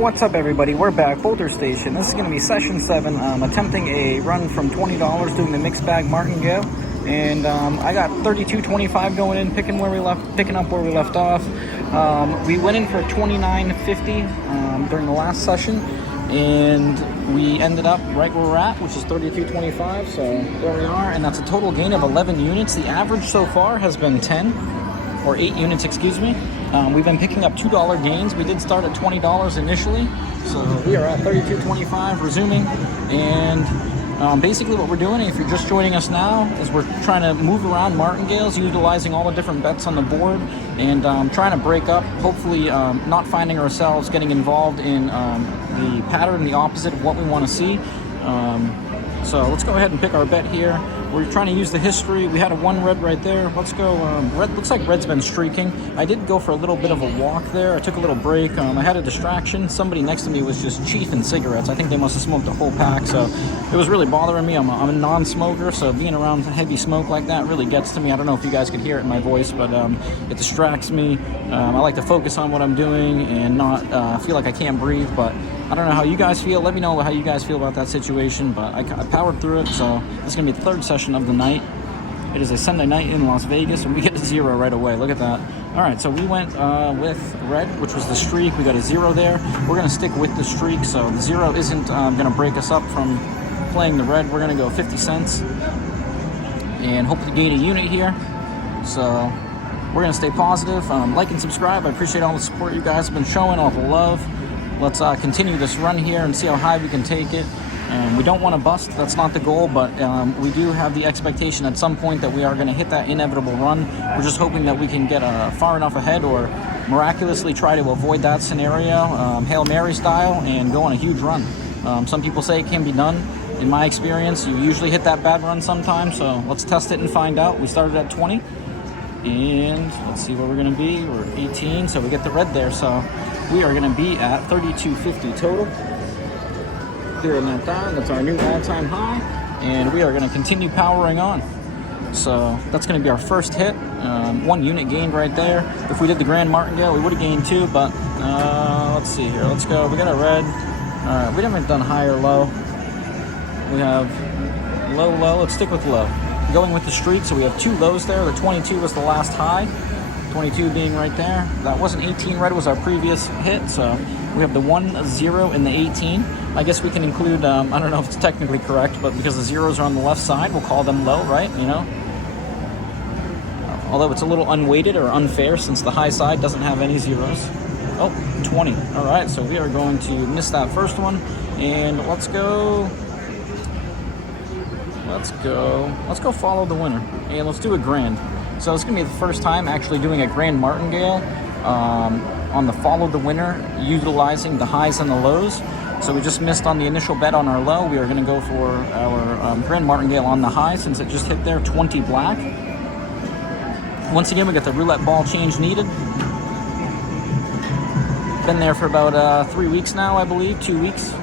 What's up, everybody? We're back, Boulder Station. This is going to be session 7. Attempting a run from $20 doing the mixed bag Martingale, and I got 32.25 going in, picking up where we left off. We went in for $29.50 during the last session, and we ended up right where we're at, which is 32.25. So there we are, and that's a total gain of 11 units. The average so far has been 10 or 8 units, excuse me. We've been picking up $2 gains. We did start at $20 initially, so we are at 32.25, resuming. And basically what we're doing, if you're just joining us now, is we're trying to move around martingales, utilizing all the different bets on the board, and trying to break up, hopefully not finding ourselves getting involved in the pattern, the opposite of what we want to see. So let's go ahead and pick our bet here. We're trying to use the history. We had a 1 red right there. Let's go. Red looks like red's been streaking. I did go for a little bit of a walk there. I took a little break. I had a distraction. Somebody next to me was just chiefing cigarettes. I think they must have smoked a whole pack, so it was really bothering me. I'm a non-smoker, so being around heavy smoke like that really gets to me. I don't know if you guys could hear it in my voice, but it distracts me. I like to focus on what I'm doing and not feel like I can't breathe, but I don't know how you guys feel. Let me know how you guys feel about that situation, but I powered through it, so this is going to be the third session of the night. It is a Sunday night in Las Vegas, and we get to 0 right away. Look at that. All right, so we went with red, which was the streak. We got a 0 there. We're going to stick with the streak, so the 0 isn't going to break us up from playing the red. We're going to go 50 cents and hope to gain a unit here. So we're going to stay positive. Like and subscribe. I appreciate all the support you guys have been showing, all the love. Let's continue this run here and see how high we can take it. We don't want to bust, that's not the goal, but we do have the expectation at some point that we are going to hit that inevitable run. We're just hoping that we can get far enough ahead or miraculously try to avoid that scenario, Hail Mary style, and go on a huge run. Some people say it can be done. In my experience, you usually hit that bad run sometime, so let's test it and find out. We started at 20, and let's see where we're going to be. We're at 18, so we get the red there, so we are going to be at 32.50 total. Clearing that down, that's our new all-time high, and we are going to continue powering on. So that's going to be our first hit. 1 unit gained right there. If we did the Grand Martingale, we would have gained 2, but let's see here. Let's go. We got a red. All right, we haven't done high or low. We have low, low. Let's stick with low. Going with the streak, so we have 2 lows there. The 22 was the last high. 22 being right there. That wasn't 18 red, was our previous hit, so we have the 1, 0, and the 18. I guess we can include, I don't know if it's technically correct, but because the zeros are on the left side, we'll call them low, right? You know? Although it's a little unweighted or unfair since the high side doesn't have any zeros. Oh, 20. All right, so we are going to miss that first one, and let's go follow the winner, and let's do a grand. So it's going to be the first time actually doing a Grand Martingale on the follow the winner, utilizing the highs and the lows. So we just missed on the initial bet on our low. We are going to go for our Grand Martingale on the high since it just hit there, 20 black. Once again, we got the roulette ball change needed. Been there for about 3 weeks now, I believe, 2 weeks.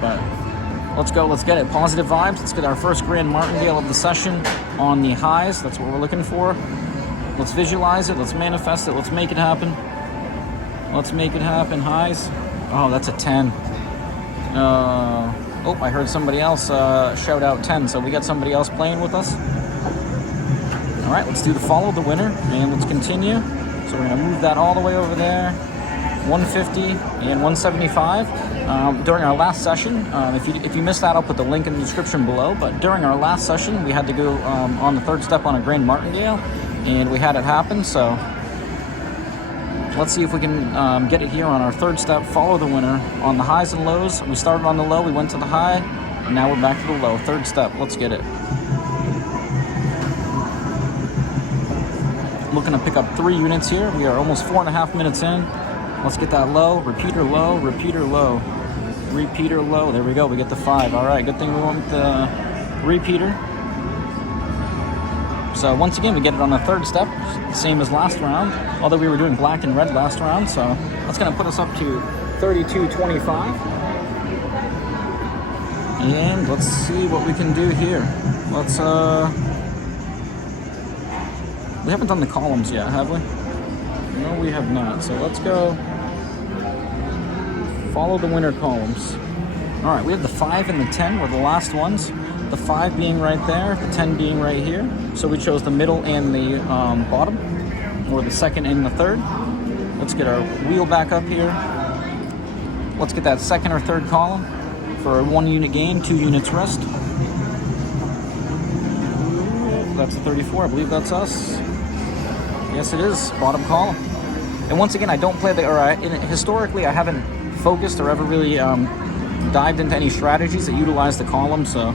But let's go, let's get it. Positive vibes. Let's get our first Grand Martingale of the session on the highs. That's what we're looking for. Let's visualize it. Let's manifest it. Let's make it happen. Let's make it happen. Highs. Oh, that's a 10. Oh, I heard somebody else shout out 10. So we got somebody else playing with us. All right, let's do the follow the winner, and let's continue. So we're going to move that all the way over there. 150 and 175. During our last session, if you missed that, I'll put the link in the description below, but during our last session we had to go on the third step on a Grand Martingale, and we had it happen. So let's see if we can get it here on our third step, follow the winner on the highs and lows. We started on the low, we went to the high, and now we're back to the low. Third step, let's get it. Looking to pick up 3 units here. We are almost 4.5 minutes in. Let's get that low, repeater low, repeater low, repeater low. There we go, we get the 5. All right, good thing we went with the repeater. So once again, we get it on the third step, same as last round, although we were doing black and red last round. So that's gonna put us up to 32.25. And let's see what we can do here. Let's, we haven't done the columns yet, have we? No, we have not. So let's go Follow the winner columns. All right, we have the 5 and the 10 were the last ones. The 5 being right there, the 10 being right here. So we chose the middle and the bottom, or the second and the third. Let's get our wheel back up here. Let's get that second or third column for a 1 unit gain, 2 units rest. That's the 34, I believe that's us. Yes, it is, bottom column. And once again, I don't play historically I haven't focused or ever really dived into any strategies that utilize the column, so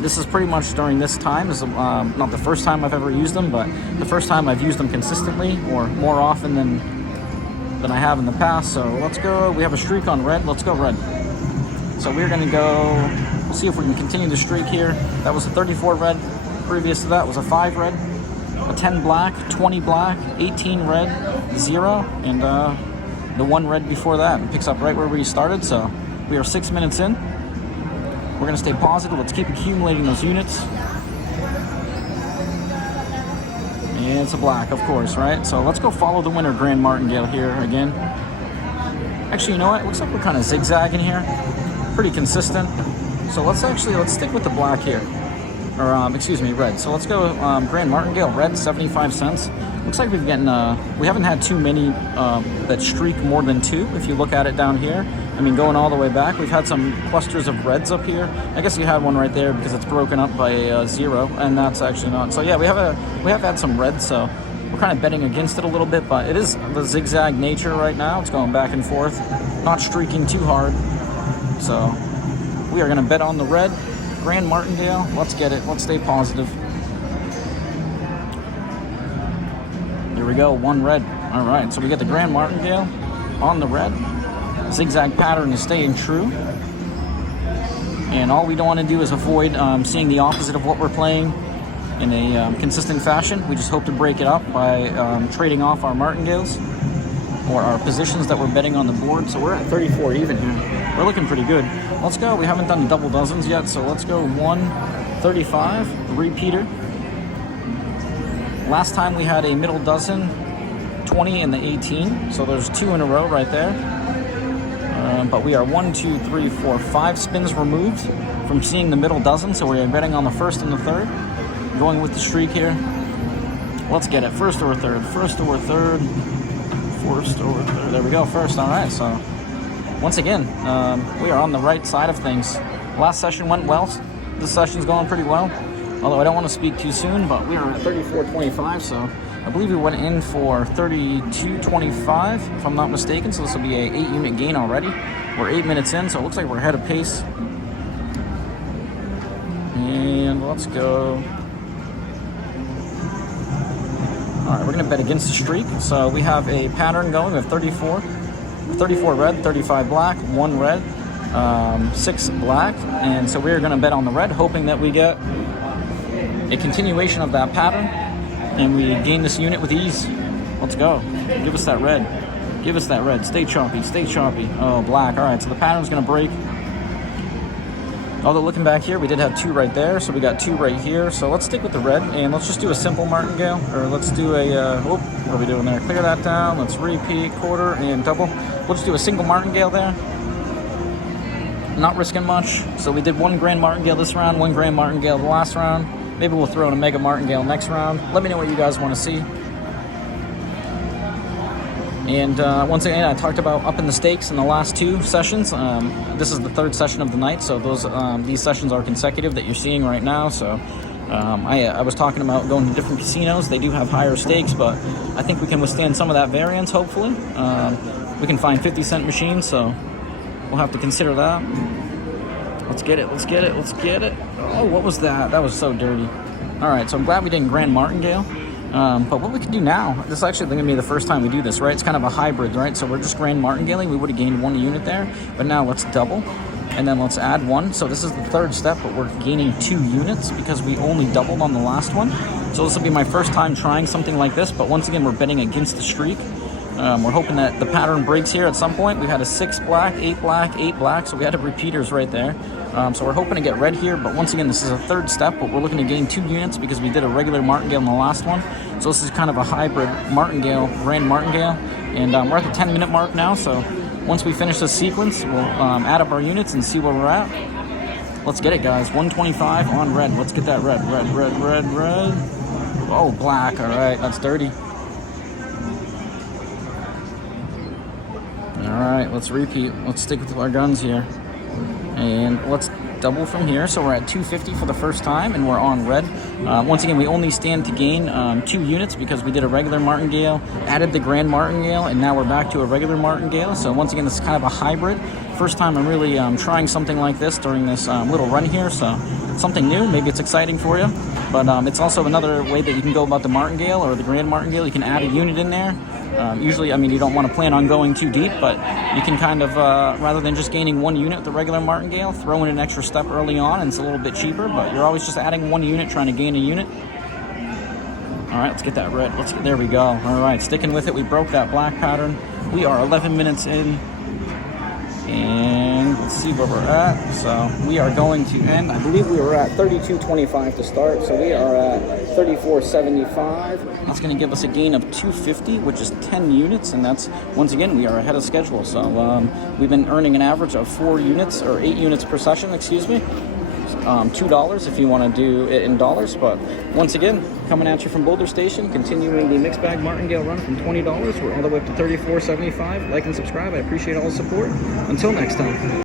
this is pretty much during this time. This is not the first time I've ever used them, but the first time I've used them consistently, or more often than I have in the past. So let's go, we have a streak on red, let's go red. So we're gonna go, we'll see if we can continue the streak here. That was a 34 red, previous to that was a 5 red, a 10 black, 20 black, 18 red, 0, and the 1 red before that. It picks up right where we started, so we are 6 minutes in. We're gonna stay positive, let's keep accumulating those units. And it's a black, of course, right? So let's go follow the winner, Grand Martingale here again. Actually, you know what? It looks like we're kind of zigzagging here. Pretty consistent. So let's stick with the black here. Or, excuse me, red. So let's go Grand Martingale, red, 75 cents. Looks like we haven't had too many that streak more than 2, if you look at it down here. I mean, going all the way back, we've had some clusters of reds up here. I guess you had one right there because it's broken up by a 0, and that's actually not. So yeah, we have had some reds, so we're kind of betting against it a little bit, but it is the zigzag nature right now. It's going back and forth, not streaking too hard. So we are going to bet on the red, Grand Martingale. Let's get it. Let's stay positive. Here we go, 1 red. All right, so we get the Grand Martingale on the red. Zigzag pattern is staying true. And all we don't want to do is avoid seeing the opposite of what we're playing in a consistent fashion. We just hope to break it up by trading off our martingales or our positions that we're betting on the board. So we're at 34 even here. We're looking pretty good. Let's go. We haven't done double dozens yet, so let's go 135, repeater. Last time we had a middle dozen, 20 and the 18, so there's 2 in a row right there. But we are 1, 2, 3, 4, 5 spins removed from seeing the middle dozen, so we're betting on the first and the third. Going with the streak here. Let's get it. First or third. First or third. First or third. There we go. First. All right. So once again, we are on the right side of things. Last session went well. This session's going pretty well. Although I don't want to speak too soon, but we are at 34.25, so I believe we went in for 32.25, if I'm not mistaken. So this will be a 8-unit gain already. We're 8 minutes in, so it looks like we're ahead of pace. And let's go. All right, we're going to bet against the streak. So we have a pattern going of 34 red, 35 black, 1 red, 6 black. And so we're going to bet on the red, hoping that we get a continuation of that pattern and we gain this unit with ease. Let's go. Give us that red. Give us that red. Stay choppy. Stay choppy. Oh, black. All right, so the pattern's going to break. Although looking back here, we did have 2 right there, so we got 2 right here. So let's stick with the red, and let's just do a simple martingale, or let's do a, what are we doing there? Clear that down. Let's repeat, quarter, and double. We'll just do a single martingale there. Not risking much. So we did 1 grand martingale this round, 1 grand martingale the last round. Maybe we'll throw in a mega martingale next round. Let me know what you guys want to see. And once again, I talked about upping the stakes in the last 2 sessions. This is the 3rd session of the night, so these sessions are consecutive that you're seeing right now. So I was talking about going to different casinos. They do have higher stakes, but I think we can withstand some of that variance, hopefully. We can find 50-cent machines, so we'll have to consider that. Let's get it, let's get it, let's get it. Oh, what was that? That was so dirty. All right, so I'm glad we didn't Grand Martingale. But what we can do now, this is actually going to be the first time we do this, right? It's kind of a hybrid, right? So we're just Grand Martingaling. We would have gained 1 unit there, but now let's double, and then let's add 1. So this is the 3rd step, but we're gaining 2 units because we only doubled on the last one. So this will be my first time trying something like this, but once again, we're betting against the streak. We're hoping that the pattern breaks here at some point. We had a 6 black, 8 black, 8 black, so we had repeaters right there. So we're hoping to get red here, but once again, this is a 3rd step, but we're looking to gain 2 units because we did a regular martingale in the last one. So this is kind of a hybrid martingale, Grand Martingale, and we're at the 10-minute mark now, so once we finish this sequence, we'll add up our units and see where we're at. Let's get it, guys. 125 on red. Let's get that red. Red. Oh, black. All right, that's dirty. All right, let's repeat. Let's stick with our guns here. And let's double from here. So we're at 250 for the first time, and we're on red. Once again, we only stand to gain 2 units because we did a regular martingale, added the grand martingale, and now we're back to a regular martingale. So once again, this is kind of a hybrid. First time I'm really trying something like this during this little run here, so something new. Maybe it's exciting for you, but it's also another way that you can go about the martingale or the grand martingale. You can add a unit in there. Usually, I mean, you don't want to plan on going too deep, but you can kind of, rather than just gaining 1 unit with the regular martingale, throw in an extra step early on, and it's a little bit cheaper, but you're always just adding 1 unit, trying to gain a unit. All right, let's get that red. There we go. All right, sticking with it. We broke that black pattern. We are 11 minutes in, and let's see where we're at. So we are going to end. I believe we were at 32.25 to start, so we are at 34.75. That's going to give us a gain of 250, which is 10 units, and that's, once again, we are ahead of schedule. So we've been earning an average of 4 units, or 8 units per session, excuse me. $2 if you want to do it in dollars, but once again, coming at you from Boulder Station, continuing the mixed bag martingale run from $20. We're all the way up to $34.75. Like and subscribe. I appreciate all the support. Until next time.